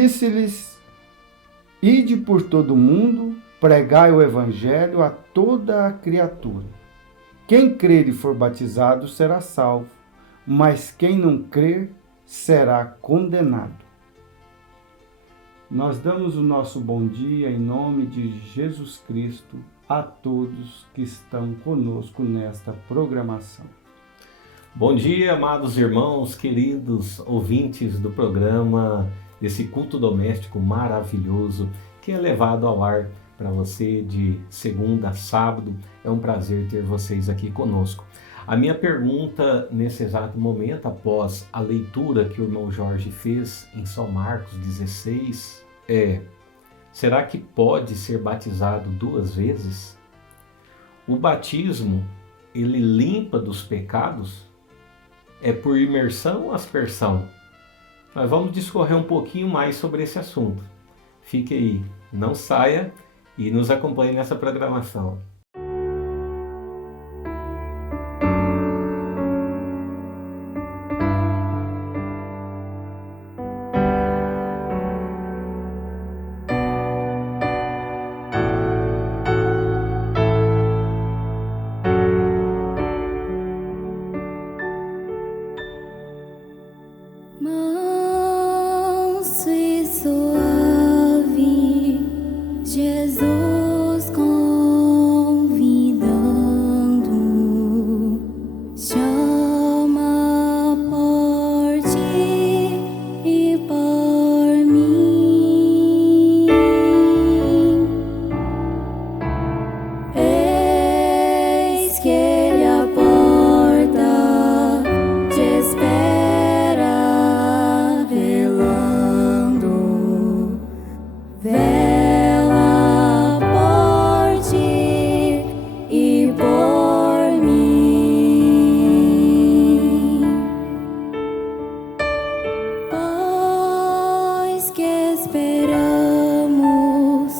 disse-lhes: Ide por todo o mundo, pregai o evangelho a toda a criatura. Quem crer e for batizado será salvo, mas quem não crer será condenado. Nós damos o nosso bom dia em nome de Jesus Cristo a todos que estão conosco nesta programação. Bom dia, amados irmãos, queridos ouvintes do programa, desse culto doméstico maravilhoso que é levado ao ar para você de segunda a sábado. É um prazer ter vocês aqui conosco. A minha pergunta nesse exato momento, após a leitura que o irmão Jorge fez em São Marcos 16, é: será que pode ser batizado 2 vezes? O batismo, ele limpa dos pecados? É por imersão ou aspersão? Nós vamos discorrer um pouquinho mais sobre esse assunto. Fique aí, não saia e nos acompanhe nessa programação. Manso e suave, Jesus convidando, chama por ti e por mim. Eis que Ele a porta te espera, velando, vela por ti e por mim. Pois que esperamos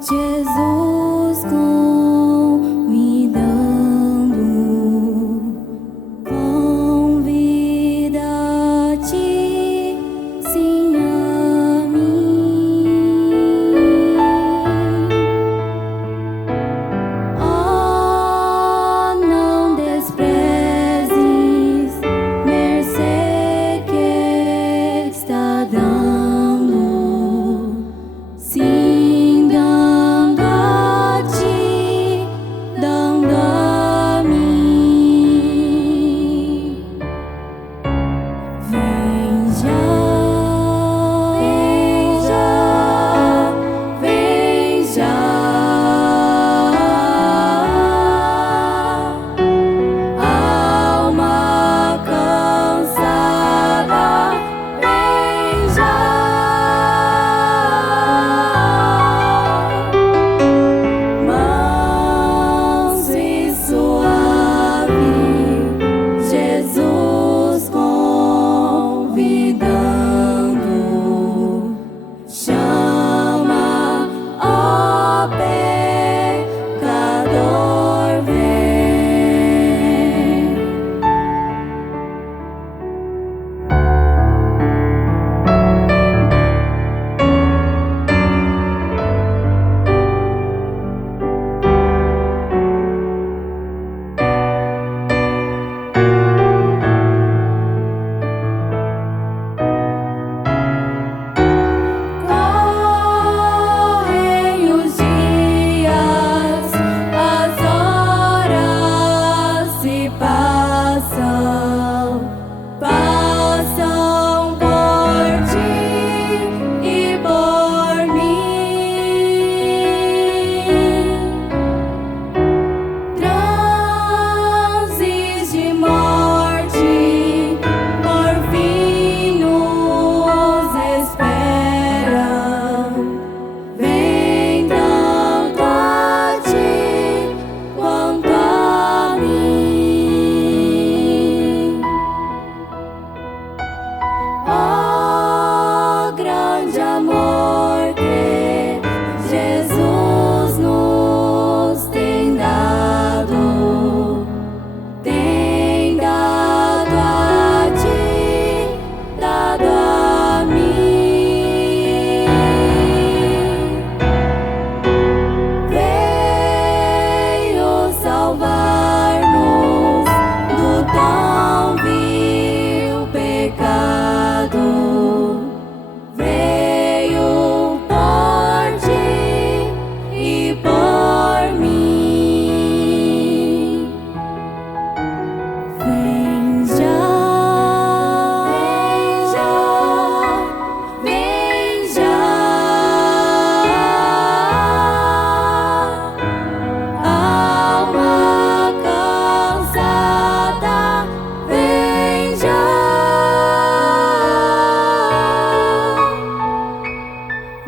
Jesus convidando, convida-te sim a mim.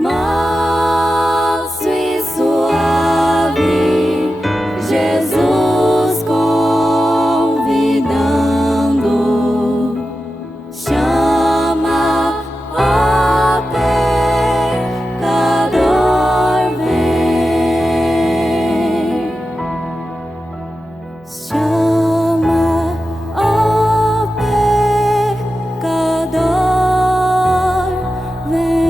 manso e suave, Jesus convidando, chama, ó pecador, vem, chama, ó pecador, vem.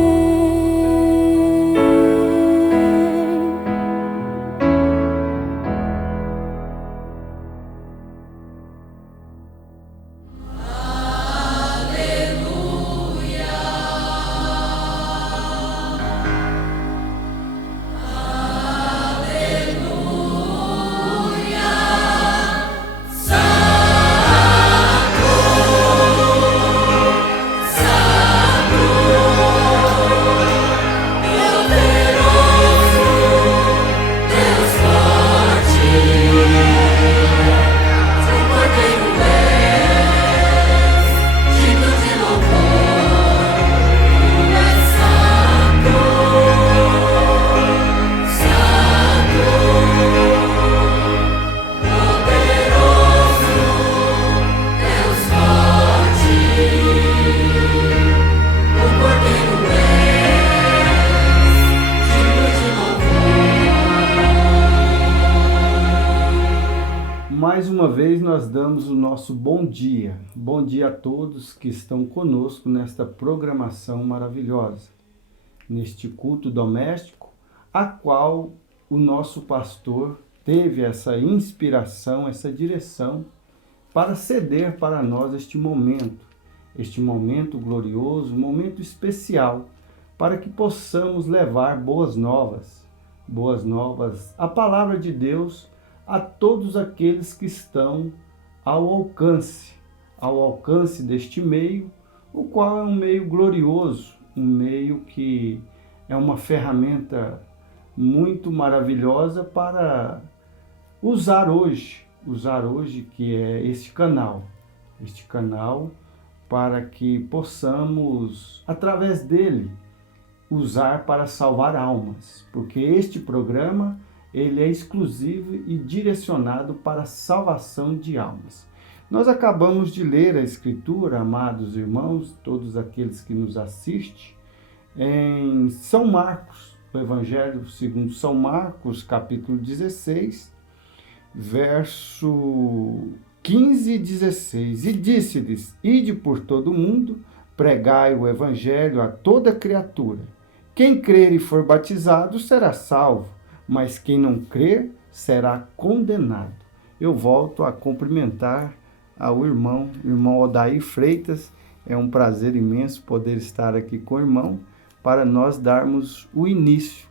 Mais uma vez nós damos o nosso bom dia. Bom dia a todos que estão conosco nesta programação maravilhosa, neste culto doméstico, a qual o nosso pastor teve essa inspiração, essa direção para ceder para nós este momento glorioso, momento especial, para que possamos levar boas novas, a palavra de Deus a todos aqueles que estão ao alcance deste meio, o qual é um meio glorioso, um meio que é uma ferramenta muito maravilhosa para usar hoje, que é este canal para que possamos, através dele, usar para salvar almas, porque este programa ele é exclusivo e direcionado para a salvação de almas. Nós acabamos de ler a Escritura, amados irmãos, todos aqueles que nos assistem, em São Marcos, o Evangelho segundo São Marcos, capítulo 16, verso 15 e 16. E disse-lhes: ide por todo o mundo, pregai o Evangelho a toda criatura. Quem crer e for batizado será salvo, mas quem não crer será condenado. Eu volto a cumprimentar ao irmão Odair Freitas. É um prazer imenso poder estar aqui com o irmão para nós darmos o início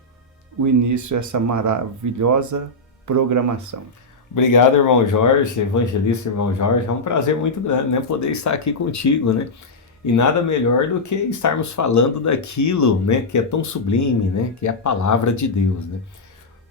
a essa maravilhosa programação. Obrigado, irmão Jorge, evangelista irmão Jorge. É um prazer muito grande, né, poder estar aqui contigo, né? E nada melhor do que estarmos falando daquilo, né, que é tão sublime, né, que é a palavra de Deus, né?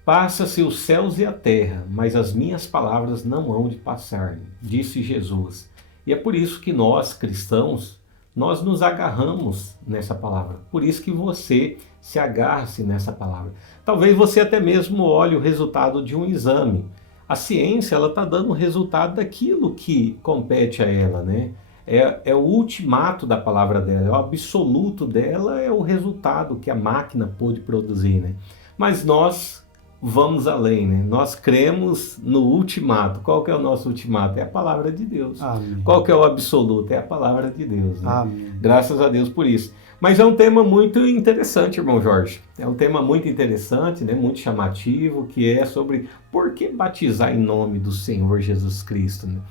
Passa-se os céus e a terra, mas as minhas palavras não hão de passar, disse Jesus. E é por isso que nós, cristãos, nós nos agarramos nessa palavra. Por isso que você se agarre nessa palavra. Talvez você até mesmo olhe o resultado de um exame. A ciência, ela está dando o resultado daquilo que compete a ela, né? É o ultimato da palavra dela, é o absoluto dela, é o resultado que a máquina pôde produzir, né? Mas nós vamos além, né? Nós cremos no ultimato. Qual que é o nosso ultimato? É a palavra de Deus. Amém. Qual que é o absoluto? É a palavra de Deus, né? Amém. Graças a Deus por isso. Mas é um tema muito interessante, irmão Jorge. É um tema muito interessante, né? Muito chamativo, que é sobre por que batizar em nome do Senhor Jesus Cristo, né?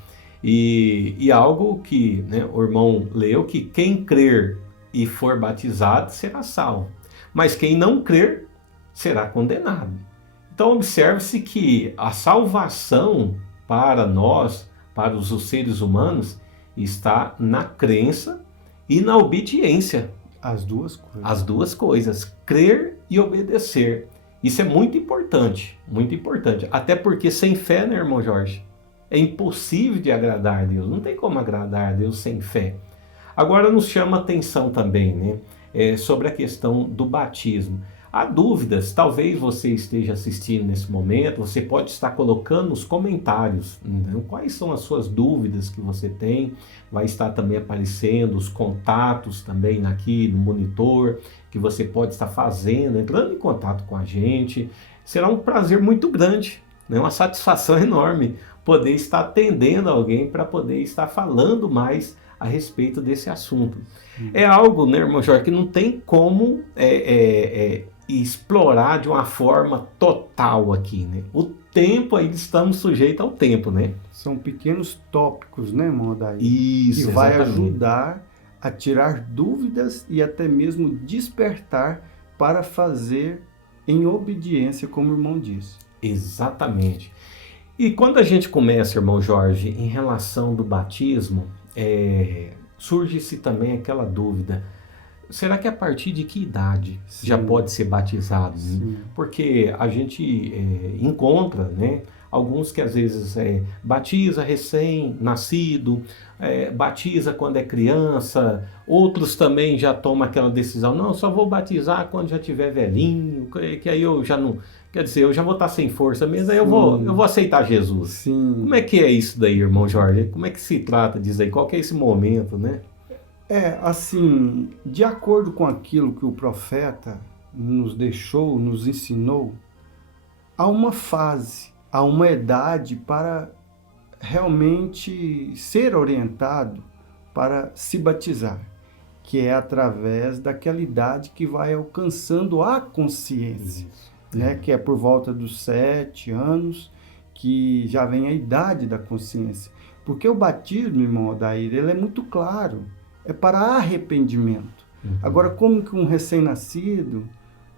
E algo que, né, o irmão leu, que quem crer e for batizado será salvo, mas quem não crer será condenado. Então observe-se que a salvação para nós, para os seres humanos, está na crença e na obediência. As duas coisas. As duas coisas, crer e obedecer. Isso é muito importante, muito importante. Até porque sem fé, né, irmão Jorge? É impossível de agradar a Deus. Não tem como agradar a Deus sem fé. Agora nos chama atenção também, né? sobre a questão do batismo. Há dúvidas, talvez você esteja assistindo nesse momento, você pode estar colocando nos comentários, né, quais são as suas dúvidas que você tem, vai estar também aparecendo os contatos também aqui no monitor, que você pode estar fazendo, entrando em contato com a gente. Será um prazer muito grande, né, uma satisfação enorme poder estar atendendo alguém para poder estar falando mais a respeito desse assunto. É algo, né, irmão Jorge, que não tem como explorar de uma forma total aqui, né? O tempo, ainda estamos sujeitos ao tempo, né? São pequenos tópicos, né, irmão Odair? Isso, que vai exatamente. ajudar a tirar dúvidas e até mesmo despertar para fazer em obediência, como o irmão disse. Exatamente. E quando a gente começa, irmão Jorge, em relação do batismo, surge-se também aquela dúvida: será que a partir de que idade Sim. já pode ser batizado? Sim. Porque a gente encontra, né, alguns que às vezes batiza recém-nascido, batiza quando é criança, outros também já tomam aquela decisão: não, só vou batizar quando já tiver velhinho, que aí eu já não... Quer dizer, eu já vou estar sem força mesmo, aí eu vou aceitar Jesus. Sim. Como é que é isso daí, irmão Jorge? Como é que se trata disso aí? Qual que é esse momento, né? Assim, de acordo com aquilo que o profeta nos deixou, nos ensinou, há uma fase, há uma idade para realmente ser orientado para se batizar, que é através daquela idade que vai alcançando a consciência, né? Que é por volta dos 7 anos, que já vem a idade da consciência. Porque o batismo, irmão Odair, ele é muito claro. É para arrependimento. Agora, como que um recém-nascido,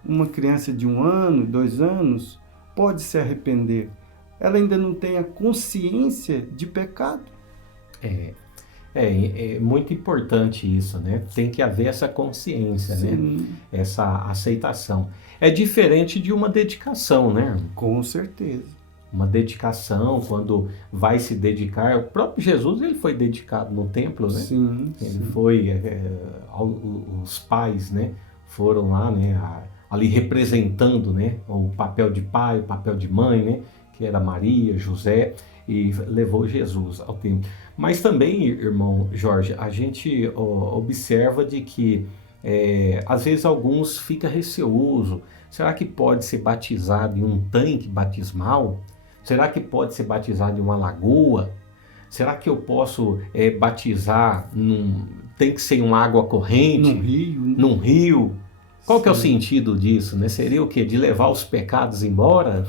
uma criança de 1 ano, 2 anos, pode se arrepender? Ela ainda não tem a consciência de pecado. É muito importante isso, né? Tem que haver essa consciência, Sim. né? Essa aceitação. É diferente de uma dedicação, né? Com certeza. Uma dedicação, quando vai se dedicar, o próprio Jesus, ele foi dedicado no templo, né? Sim, Ele sim. foi, os pais, né, foram lá, né, ali representando, né, o papel de pai, o papel de mãe, né, que era Maria, José, e levou Jesus ao templo. Mas também, irmão Jorge, a gente observa de que às vezes alguns ficam receosos. Será que pode ser batizado em um tanque batismal? Será que pode ser batizado em uma lagoa? Será que eu posso batizar tem que ser em uma água corrente? No rio. Né? Num rio? Qual que é o Sim. sentido disso, né? Seria o quê? De levar os pecados embora?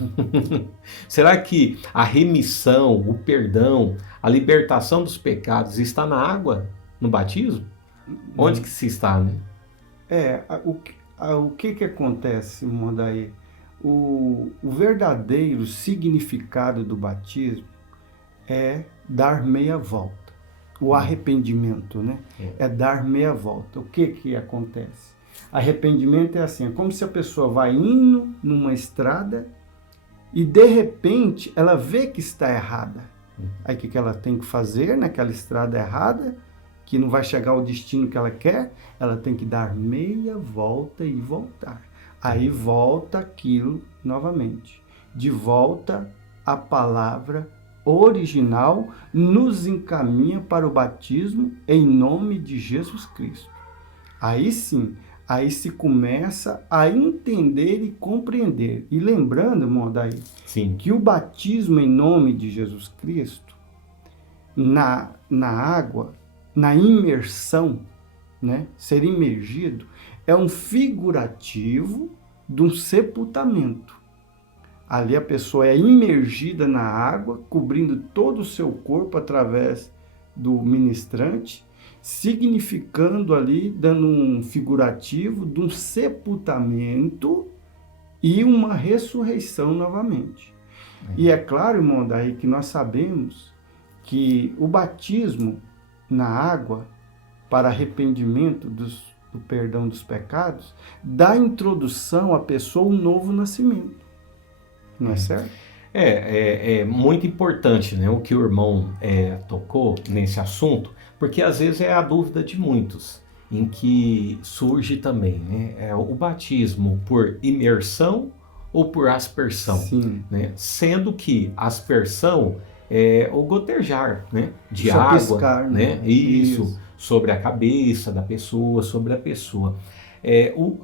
Será que a remissão, o perdão, a libertação dos pecados está na água, no batismo? Onde que se está, né? O que acontece, Mondaí? O verdadeiro significado do batismo é dar meia volta. O arrependimento, né? É dar meia volta. O que acontece? Arrependimento é assim, é como se a pessoa vai indo numa estrada e de repente ela vê que está errada. Aí o que ela tem que fazer naquela estrada errada, que não vai chegar ao destino que ela quer? Ela tem que dar meia volta e voltar. Aí volta aquilo novamente. De volta a palavra original nos encaminha para o batismo em nome de Jesus Cristo. Aí sim, aí se começa a entender e compreender. E lembrando, Mondaí, Sim. que o batismo em nome de Jesus Cristo, na água, na imersão, né, ser imergido, é um figurativo de um sepultamento. Ali a pessoa é imergida na água, cobrindo todo o seu corpo através do ministrante, significando ali, dando um figurativo de um sepultamento e uma ressurreição novamente. E é claro, irmão, daí que nós sabemos que o batismo na água para arrependimento do perdão dos pecados dá introdução à pessoa um novo nascimento. Não é certo? É muito importante, né, o que o irmão tocou nesse assunto, porque às vezes é a dúvida de muitos. em que surge também, né, o batismo por imersão ou por aspersão, Sim. né? Sendo que aspersão é o gotejar, né, de Só água, piscar, né? né? Isso, sobre a cabeça da pessoa, sobre a pessoa.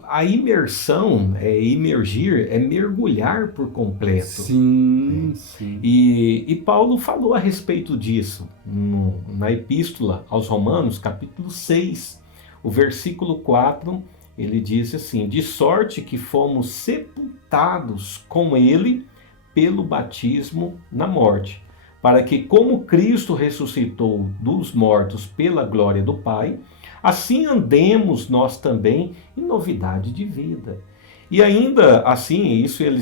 A imersão, imergir, é mergulhar por completo. Sim, sim. E Paulo falou a respeito disso na Epístola aos Romanos, capítulo 6, o versículo 4, ele diz assim: de sorte que fomos sepultados com ele pelo batismo na morte, para que, como Cristo ressuscitou dos mortos pela glória do Pai, assim andemos nós também em novidade de vida. E ainda assim, isso ele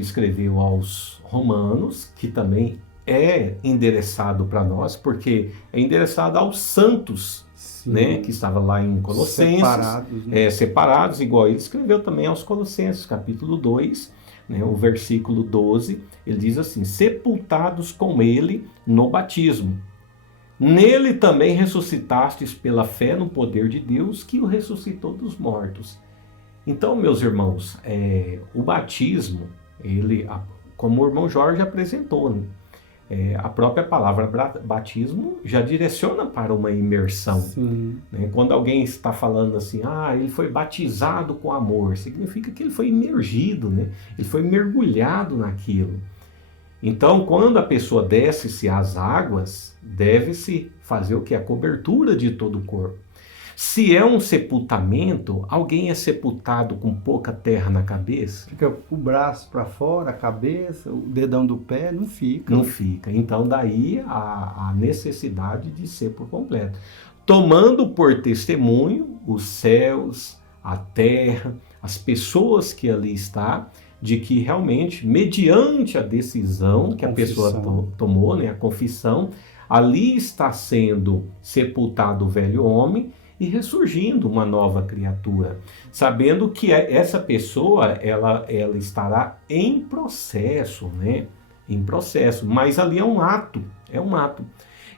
escreveu aos Romanos, que também é endereçado para nós, porque é endereçado aos santos, Sim. né, que estava lá em Colossenses, Separados, né? separados, igual ele escreveu também aos Colossenses, capítulo 2, né, o versículo 12, ele diz assim: sepultados com ele no batismo. Nele também ressuscitastes pela fé no poder de Deus, que o ressuscitou dos mortos. Então, meus irmãos, o batismo, como o irmão Jorge apresentou, né? A própria palavra batismo já direciona para uma imersão. Sim. Né? Quando alguém está falando assim, ele foi batizado com amor, significa que ele foi imergido, né? Ele foi mergulhado naquilo. Então, quando a pessoa desce-se às águas, deve-se fazer o que? A cobertura de todo o corpo. Se é um sepultamento, alguém é sepultado com pouca terra na cabeça? Fica o braço para fora, a cabeça, o dedão do pé, não fica. Não fica. Então, daí a necessidade de ser por completo. Tomando por testemunho os céus, a terra, as pessoas que ali estão, de que realmente, mediante a decisão que a pessoa tomou, né, a confissão, ali está sendo sepultado o velho homem e ressurgindo uma nova criatura, sabendo que essa pessoa ela estará em processo, né? Em processo, mas ali é um ato.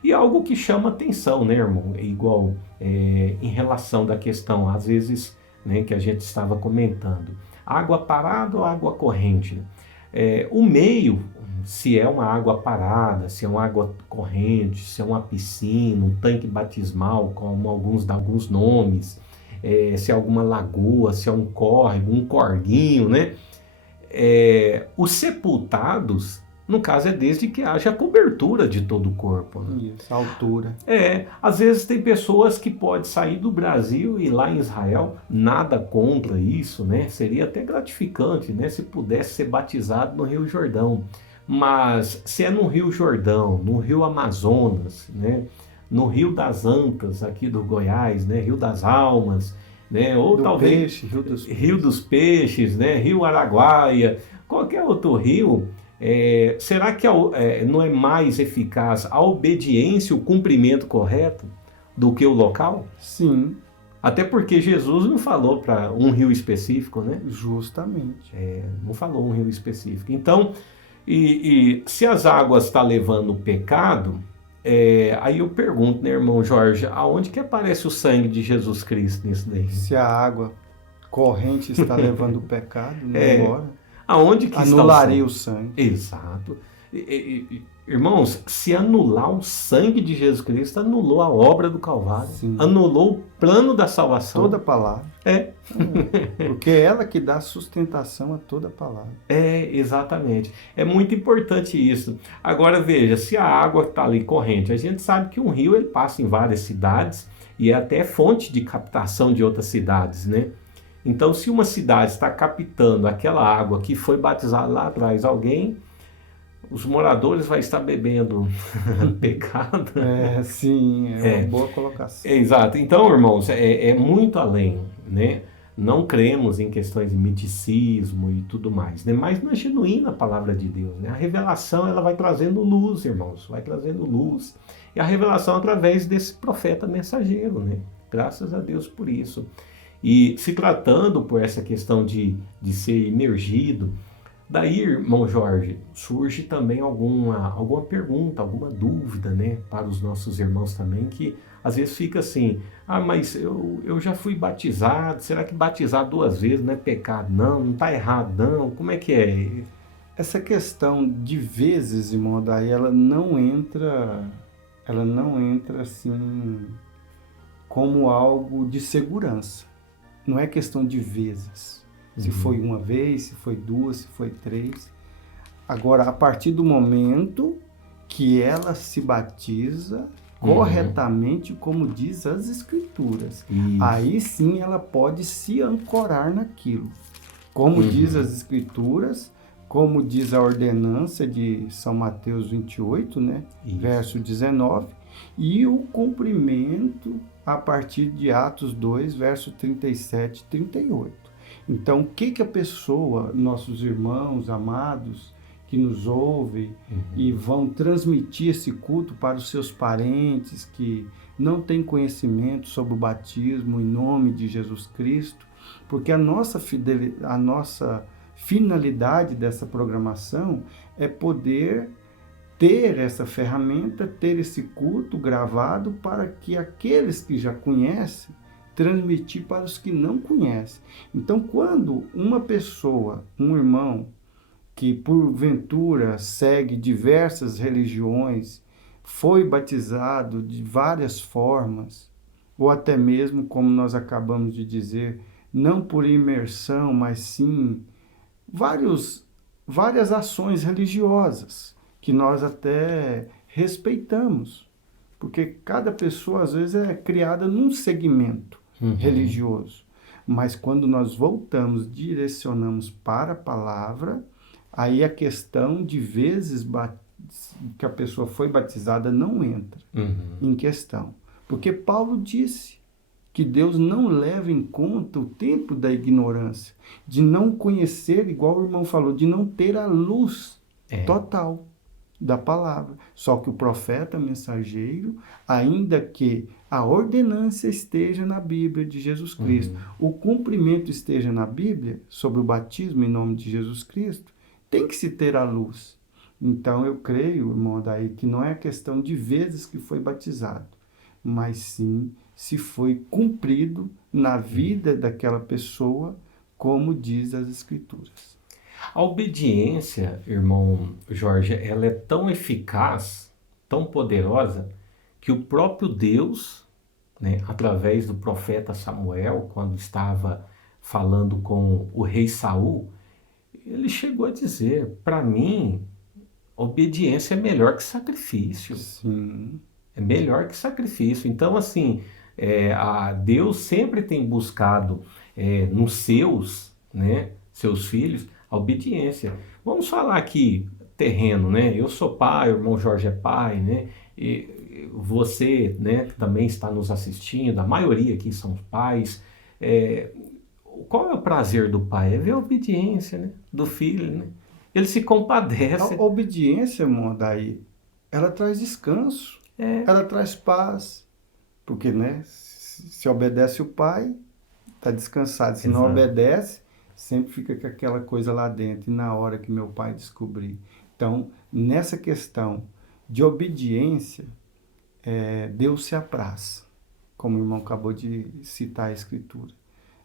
E algo que chama atenção, né, irmão? Igual em relação da questão, às vezes, né, que a gente estava comentando, água parada ou água corrente? O meio, se é uma água parada, se é uma água corrente, se é uma piscina, um tanque batismal, como alguns dão alguns nomes, se é alguma lagoa, se é um córrego, um corguinho, né? Os sepultados, no caso, é desde que haja a cobertura de todo o corpo. Né? Isso, a altura. Às vezes tem pessoas que podem sair do Brasil e ir lá em Israel, nada contra isso, né? Seria até gratificante, né? Se pudesse ser batizado no Rio Jordão. Mas se é no Rio Jordão, no Rio Amazonas, né? No Rio das Antas, aqui do Goiás, né? Rio das Almas, né? Ou do talvez peixe, Rio dos Peixes, né? Rio Araguaia, qualquer outro rio. Será que não é mais eficaz a obediência, o cumprimento correto do que o local? Sim. Até porque Jesus não falou para um rio específico, né? Justamente. Não falou um rio específico. Então, e se as águas estão levando o pecado, aí eu pergunto, né, irmão Jorge, aonde que aparece o sangue de Jesus Cristo nisso daí? Se a água corrente está levando o pecado, não embora. Aonde que anularia o sangue. Exato. Irmãos, se anular o sangue de Jesus Cristo, anulou a obra do Calvário. Sim. Anulou o plano da salvação. Toda a palavra. Porque é ela que dá sustentação a toda a palavra. Exatamente. É muito importante isso. Agora veja, se a água está ali corrente, a gente sabe que um rio ele passa em várias cidades e é até fonte de captação de outras cidades, né? Então, se uma cidade está captando aquela água que foi batizada lá atrás alguém, os moradores vão estar bebendo pecado. Sim, uma boa colocação. Exato. Então, irmãos, é muito além, né? Não cremos em questões de miticismo e tudo mais, né? Mas na genuína palavra de Deus, né? A revelação, ela vai trazendo luz, irmãos, vai trazendo luz. E a revelação através desse profeta mensageiro, né? Graças a Deus por isso. E se tratando por essa questão de ser imergido, daí, irmão Jorge, surge também alguma pergunta, alguma dúvida, né, para os nossos irmãos também, que às vezes fica assim, mas eu já fui batizado, será que batizar 2 vezes não é pecado? Não, não está errado não, como é que é? Essa questão de vezes, irmão, daí ela não entra assim como algo de segurança. Não é questão de vezes. Se foi uma vez, se foi 2, se foi 3. Agora, a partir do momento que ela se batiza corretamente, como diz as Escrituras, Isso. aí sim ela pode se ancorar naquilo. Como diz as Escrituras, como diz a ordenança de São Mateus 28, né? Isso. Verso 19, e o cumprimento a partir de Atos 2, verso 37 e 38. Então, o que a pessoa, nossos irmãos amados, que nos ouvem e vão transmitir esse culto para os seus parentes que não têm conhecimento sobre o batismo em nome de Jesus Cristo, porque a nossa finalidade dessa programação é poder ter essa ferramenta, ter esse culto gravado para que aqueles que já conhecem, transmitir para os que não conhecem. Então, quando uma pessoa, um irmão, que porventura segue diversas religiões, foi batizado de várias formas, ou até mesmo, como nós acabamos de dizer, não por imersão, mas sim várias ações religiosas, que nós até respeitamos, porque cada pessoa às vezes é criada num segmento religioso, mas quando nós voltamos, direcionamos para a palavra, aí a questão de vezes que a pessoa foi batizada não entra em questão, porque Paulo disse que Deus não leva em conta o tempo da ignorância, de não conhecer, igual o irmão falou, de não ter a luz total da palavra. Só que o profeta mensageiro, ainda que a ordenança esteja na Bíblia de Jesus Cristo, o cumprimento esteja na Bíblia sobre o batismo em nome de Jesus Cristo, tem que se ter a luz. Então eu creio, irmão Daí, que não é questão de vezes que foi batizado, mas sim se foi cumprido na vida daquela pessoa, como diz as Escrituras. A obediência, irmão Jorge, ela é tão eficaz, tão poderosa, que o próprio Deus, né, através do profeta Samuel, quando estava falando com o rei Saul, ele chegou a dizer, para mim, obediência é melhor que sacrifício. Sim. É melhor que sacrifício. Então, assim, Deus sempre tem buscado nos seus filhos, a obediência. Vamos falar aqui terreno, né? Eu sou pai, o irmão Jorge é pai, né? E você, né, que também está nos assistindo, a maioria aqui são pais. Qual é o prazer do pai? É ver a obediência, né, do filho, né? Ele se compadece. A obediência, irmão Daí, ela traz descanso, ela traz paz, porque, né, se obedece o pai, está descansado. Se não obedece, sempre fica com aquela coisa lá dentro, e na hora que meu pai descobrir. Então, nessa questão de obediência, Deus se apraz, como o irmão acabou de citar a Escritura.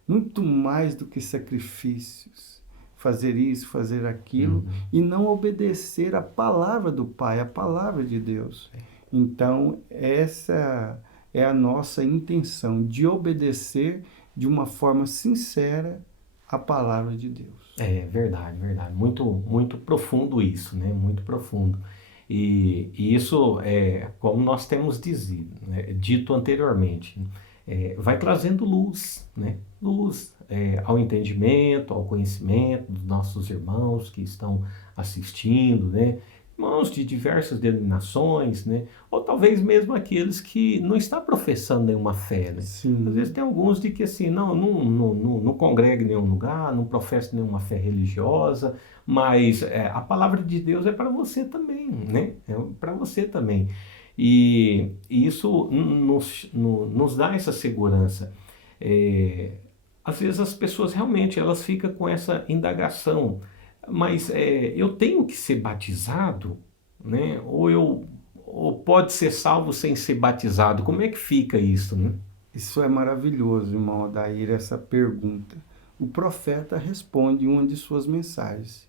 Muito mais do que sacrifícios, fazer isso, fazer aquilo, e não obedecer a palavra do Pai, a palavra de Deus. Então, essa é a nossa intenção, de obedecer de uma forma sincera a palavra de Deus. É verdade, verdade. Muito, muito profundo isso, né? Muito profundo. E isso, como nós temos dito anteriormente, vai trazendo luz, né? Luz ao entendimento, ao conhecimento dos nossos irmãos que estão assistindo, né? Irmãos de diversas denominações, né? Ou talvez mesmo aqueles que não estão professando nenhuma fé, né? Sim. Às vezes tem alguns de que assim, não congrega em nenhum lugar, não professa nenhuma fé religiosa, mas a palavra de Deus é para você também, né? É para você também. E isso nos dá essa segurança. Às vezes as pessoas realmente elas ficam com essa indagação, mas eu tenho que ser batizado, né? Ou ou pode ser salvo sem ser batizado? Como é que fica isso, né? Isso é maravilhoso, irmão Odair, essa pergunta. O profeta responde em uma de suas mensagens,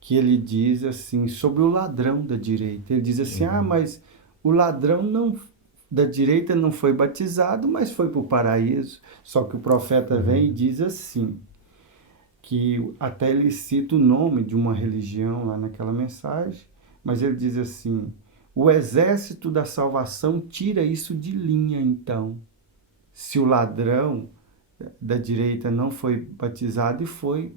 que ele diz assim, sobre o ladrão da direita. Ele diz assim, mas o ladrão da direita não foi batizado, mas foi para o paraíso. Só que o profeta vem e diz assim, que até ele cita o nome de uma religião lá naquela mensagem, mas ele diz assim, o exército da salvação tira isso de linha, então. Se o ladrão da direita não foi batizado e foi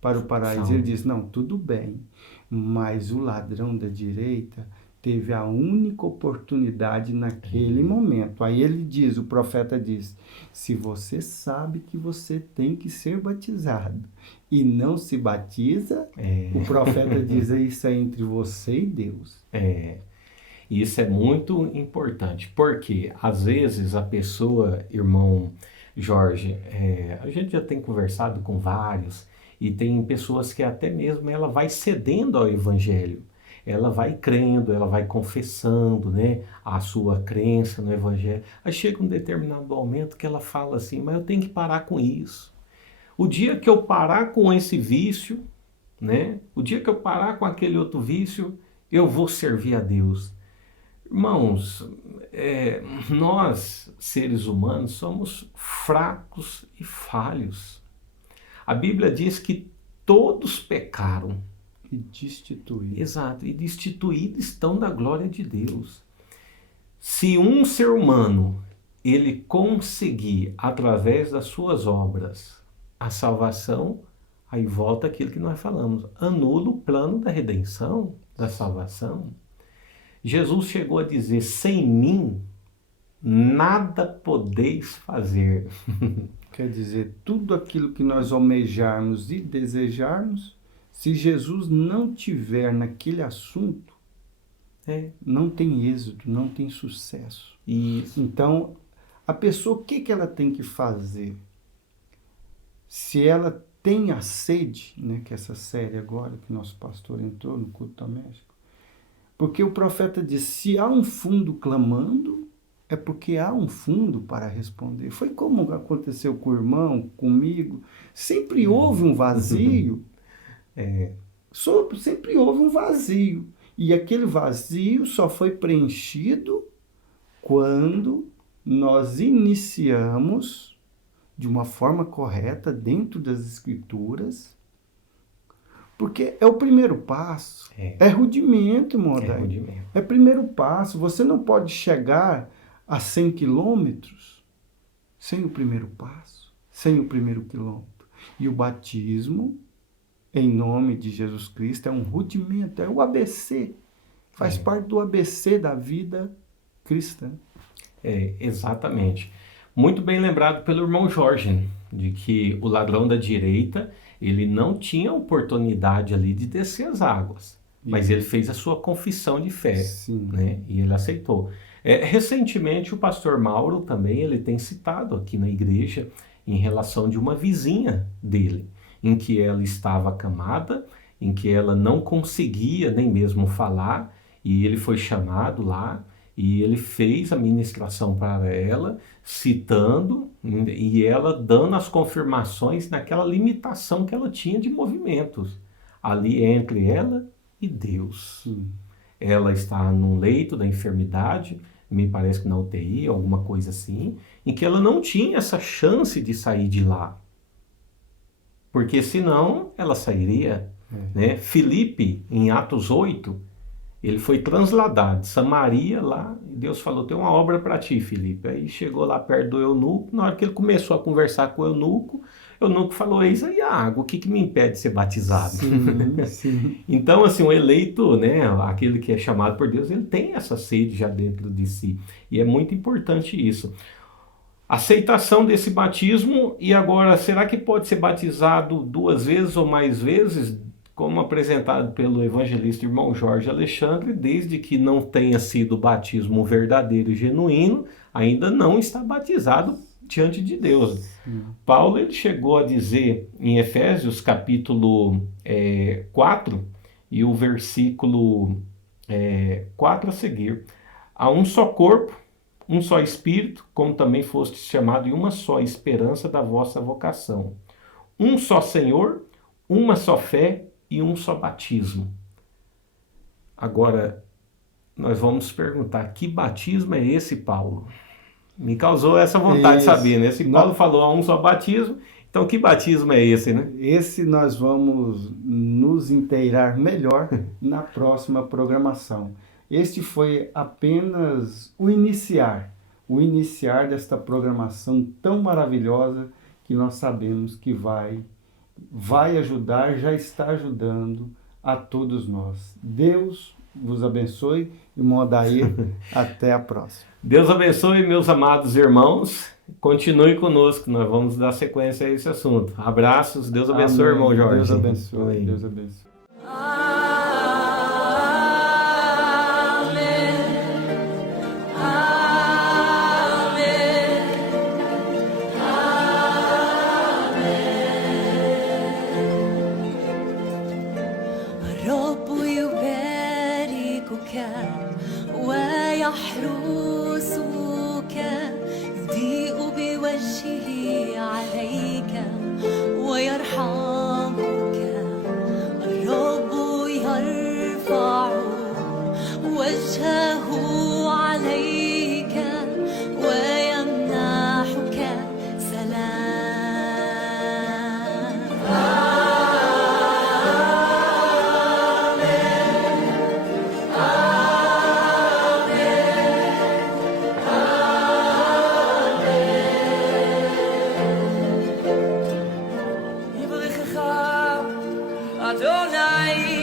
para o paraíso, ele diz, não, tudo bem, mas o ladrão da direita teve a única oportunidade naquele momento. Aí ele diz, o profeta diz, se você sabe que você tem que ser batizado e não se batiza, o profeta diz, isso é entre você e Deus. Isso é muito importante, porque às vezes a pessoa, irmão Jorge, a gente já tem conversado com vários, e tem pessoas que até mesmo ela vai cedendo ao evangelho, ela vai crendo, ela vai confessando, né, a sua crença no evangelho. Aí chega um determinado momento que ela fala assim, mas eu tenho que parar com isso. O dia que eu parar com esse vício, né, o dia que eu parar com aquele outro vício, eu vou servir a Deus. Irmãos, nós, seres humanos, somos fracos e falhos. A Bíblia diz que todos pecaram. E destituídos. Exato, e destituídos estão da glória de Deus. Se um ser humano, ele conseguir, através das suas obras, a salvação, aí volta aquilo que nós falamos, anula o plano da redenção, da salvação. Jesus chegou a dizer, sem mim, nada podeis fazer. Quer dizer, tudo aquilo que nós almejarmos e desejarmos, se Jesus não tiver naquele assunto, não tem êxito, não tem sucesso. Isso. Então, a pessoa, o que ela tem que fazer? Se ela tem a sede, né, que é essa série agora, que nosso pastor entrou no culto doméstico, porque o profeta diz, se há um fundo clamando, é porque há um fundo para responder. Foi como aconteceu com o irmão, comigo. Sempre houve um vazio. Sempre houve um vazio. E aquele vazio só foi preenchido quando nós iniciamos de uma forma correta dentro das Escrituras. Porque é o primeiro passo. É rudimento, Modair. Rudimento. É primeiro passo. Você não pode chegar a 100 quilômetros sem o primeiro passo, sem o primeiro quilômetro. E o batismo, em nome de Jesus Cristo, é um rudimento, é o ABC. Faz parte do ABC da vida cristã. Exatamente. Muito bem lembrado pelo irmão Jorge, de que o ladrão da direita, ele não tinha oportunidade ali de descer as águas, mas ele fez a sua confissão de fé, né? E ele aceitou. Recentemente o pastor Mauro também, ele tem citado aqui na igreja em relação de uma vizinha dele, em que ela estava acamada, em que ela não conseguia nem mesmo falar, e ele foi chamado lá, e ele fez a ministração para ela, citando, e ela dando as confirmações naquela limitação que ela tinha de movimentos, ali entre ela e Deus. Ela está num leito da enfermidade, me parece que na UTI, alguma coisa assim, em que ela não tinha essa chance de sair de lá. Porque senão ela sairia. Né? Filipe, em Atos 8, ele foi transladado de Samaria lá, e Deus falou, tem uma obra para ti, Filipe. Aí chegou lá perto do eunuco, na hora que ele começou a conversar com o eunuco falou, eis aí a água, o que me impede de ser batizado? Sim. Então, assim, o eleito, né, aquele que é chamado por Deus, ele tem essa sede já dentro de si. E é muito importante isso. Aceitação desse batismo, e agora, será que pode ser batizado 2 vezes ou mais vezes? Como apresentado pelo evangelista irmão Jorge Alexandre, desde que não tenha sido o batismo verdadeiro e genuíno, ainda não está batizado diante de Deus. Paulo, ele chegou a dizer em Efésios capítulo 4 e o versículo 4 a seguir. Há um só corpo, um só Espírito, como também foste chamado, e uma só esperança da vossa vocação. Um só Senhor, uma só fé e um só batismo. Agora, nós vamos perguntar, que batismo é esse, Paulo? Me causou essa vontade de saber, né? Se Paulo falou há um só batismo, então que batismo é esse, né? Esse nós vamos nos inteirar melhor na próxima programação. Este foi apenas o iniciar desta programação tão maravilhosa que nós sabemos que vai ajudar, já está ajudando a todos nós. Deus vos abençoe, irmão Adair, até a próxima. Deus abençoe, meus amados irmãos. Continue conosco, nós vamos dar sequência a esse assunto. Abraços, Deus abençoe, Amém. irmão Jorge. Deus abençoe, Amém. Deus abençoe. الرب يباركك ويحرسك يضيء بوجهه عليك ويرحمك. الرب يرفع وجهه عليك ويمنحك سلام. יברכך אדוני